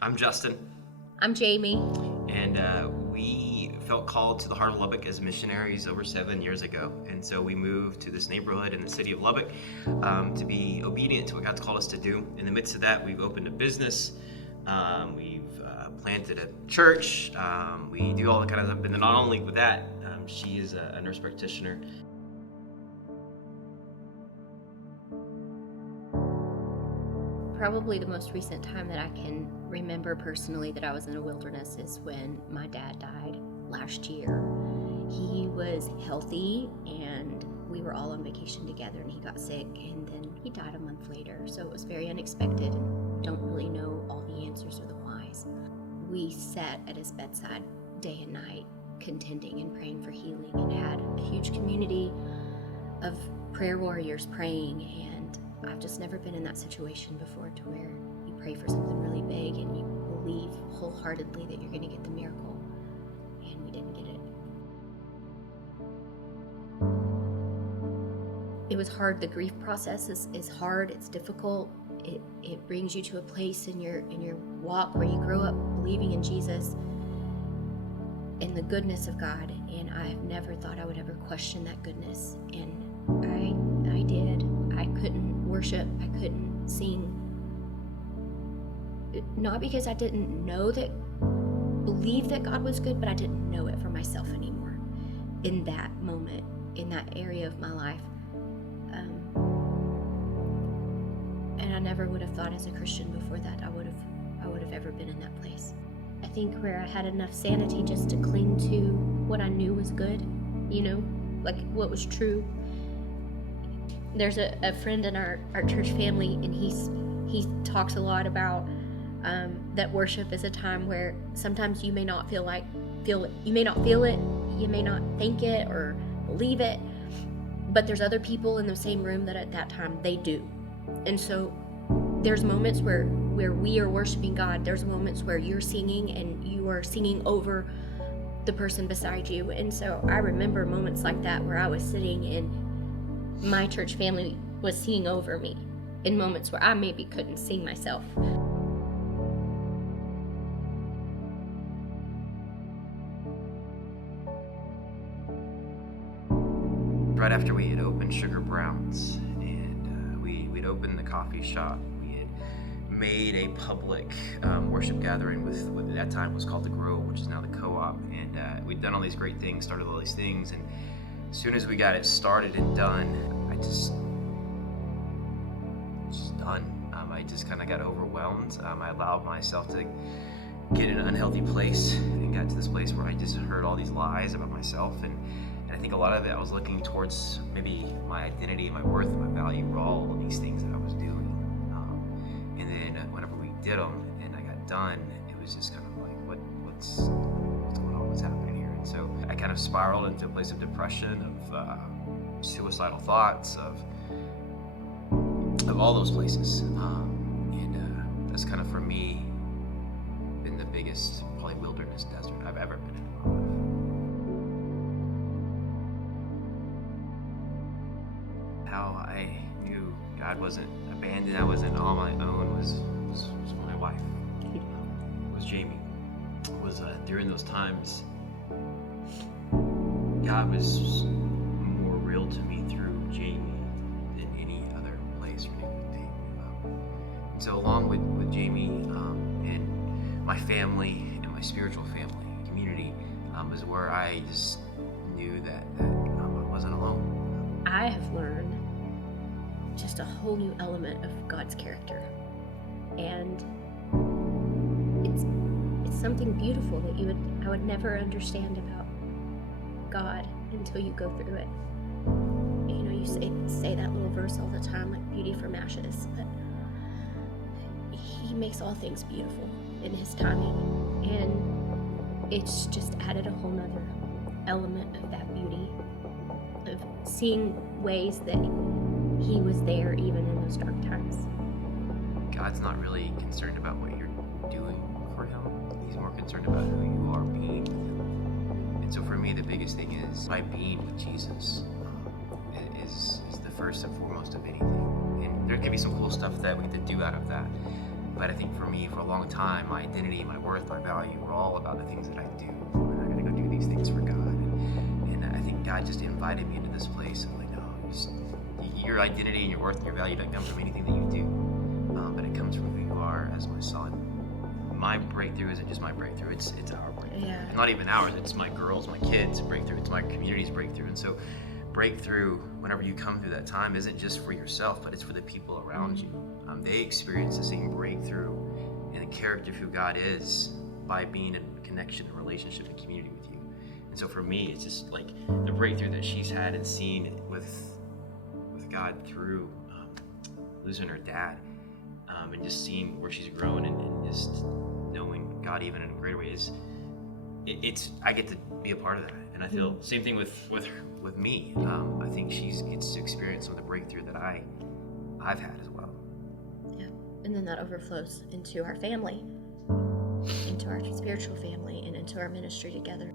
I'm Justin, I'm Jamie. and we felt called to the heart of Lubbock as missionaries over 7 years ago. And so we moved to this neighborhood in the city of Lubbock to be obedient to what God's called us to do. In the midst of that, we've opened a business, we've planted a church, we do all the kind of stuff. But not only with that, she is a nurse practitioner. Probably the most recent time that I can remember personally that I was in a wilderness is when my dad died last year. He was healthy and we were all on vacation together, and he got sick and then he died a month later. So it was very unexpected and don't really know all the answers or the whys. We sat at his bedside day and night contending and praying for healing, and had a huge community of prayer warriors praying. And I've just never been in that situation before, to where you pray for something really big and you believe wholeheartedly that you're going to get the miracle, and we didn't get it. It was hard. The grief process is hard. It's difficult. It brings you to a place in your walk where you grow up believing in Jesus and the goodness of God, and I've never thought I would ever question that goodness, and I did. I couldn't worship, I couldn't sing, not because I didn't believe that God was good, but I didn't know it for myself anymore in that moment, in that area of my life. And I never would have thought as a Christian before that I would have ever been in that place. I think where I had enough sanity just to cling to what I knew was good, like what was true. There's a friend in our church family, and he talks a lot about that worship is a time where sometimes you may not feel it, you may not think it or believe it, but there's other people in the same room that at that time they do. And so there's moments where we are worshiping God. There's moments where you're singing and you are singing over the person beside you. And so I remember moments like that where I was sitting and my church family was singing over me in moments where I maybe couldn't sing myself. Right after we had opened Sugar Browns, and we'd opened the coffee shop, we had made a public worship gathering with what at that time was called the Grove, which is now the Co-op, and we'd done all these great things, started all these things, and as soon as we got it started and done, I just done. I just kind of got overwhelmed. I allowed myself to get in an unhealthy place and got to this place where I just heard all these lies about myself, and I think a lot of it I was looking towards maybe my identity, my worth, my value, all of these things that I was doing. And then whenever we did them and I got done, it was just kind of like, what's going on? What's happening here? And so I kind of spiraled into a place of depression, of suicidal thoughts, of all those places. And that's kind of, for me, been the biggest, probably, wilderness desert I've ever been in my life. How I knew God wasn't abandoned, I wasn't on my own, was my wife. It was Jamie. It was during those times, God was more real to me through Jamie than any other place or anything. And so along with Jamie and my family and my spiritual family, community, was where I just knew that I wasn't alone. I have learned just a whole new element of God's character, and it's something beautiful that I would never understand about God until you go through it. You say that little verse all the time, like beauty from ashes, but He makes all things beautiful in His timing, and it's just added a whole nother element of that beauty, of seeing ways that He was there even in those dark times. God's not really concerned about what you're doing for Him. He's more concerned about who you are being with Him. And so for me, the biggest thing is my being with Jesus is the first and foremost of anything. And there can be some cool stuff that we get to do out of that. But I think for me, for a long time, my identity, my worth, my value were all about the things that I do. And I gotta go do these things for God. And I think God just invited me into this place of like, no, your identity and your worth and your value don't come from anything that you do, but it comes from who you are as my son. My breakthrough isn't just my breakthrough, it's our breakthrough. Yeah. Not even ours, it's my girls, my kids' breakthrough, it's my community's breakthrough. And so breakthrough, whenever you come through that time, isn't just for yourself, but it's for the people around you. They experience the same breakthrough and the character of who God is by being in connection and relationship and community with you. And so for me, it's just like the breakthrough that she's had and seen with God through losing her dad, and just seeing where she's grown and just knowing God even in a greater way is it's I get to be a part of that. And I feel same thing with me. I think she gets to experience some of the breakthrough that I've had as well. Yeah, and then that overflows into our family, into our spiritual family, and into our ministry together.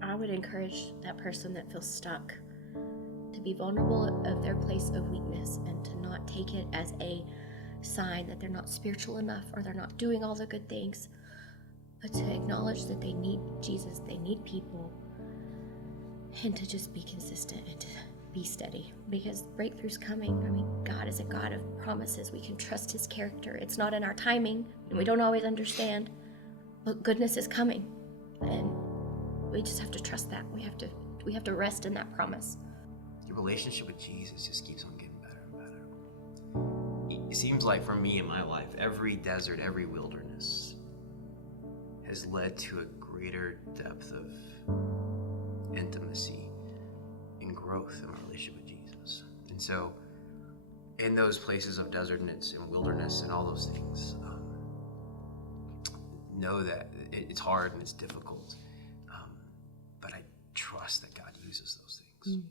I would encourage that person that feels stuck to be vulnerable of their place of weakness and to not take it as a sign that they're not spiritual enough or they're not doing all the good things, but to acknowledge that they need Jesus, they need people, and to just be consistent and to be steady, because breakthrough's coming. I mean, God is a God of promises. We can trust his character. It's not in our timing, and we don't always understand, but goodness is coming, and we just have to trust that. We have to rest in that promise. Your relationship with Jesus just keeps on getting better and better. It seems like for me in my life, every desert, every wilderness has led to a greater depth of intimacy and growth in my relationship with Jesus. And so in those places of desertness and wilderness and all those things, know that it's hard and it's difficult, but I trust that God uses those things.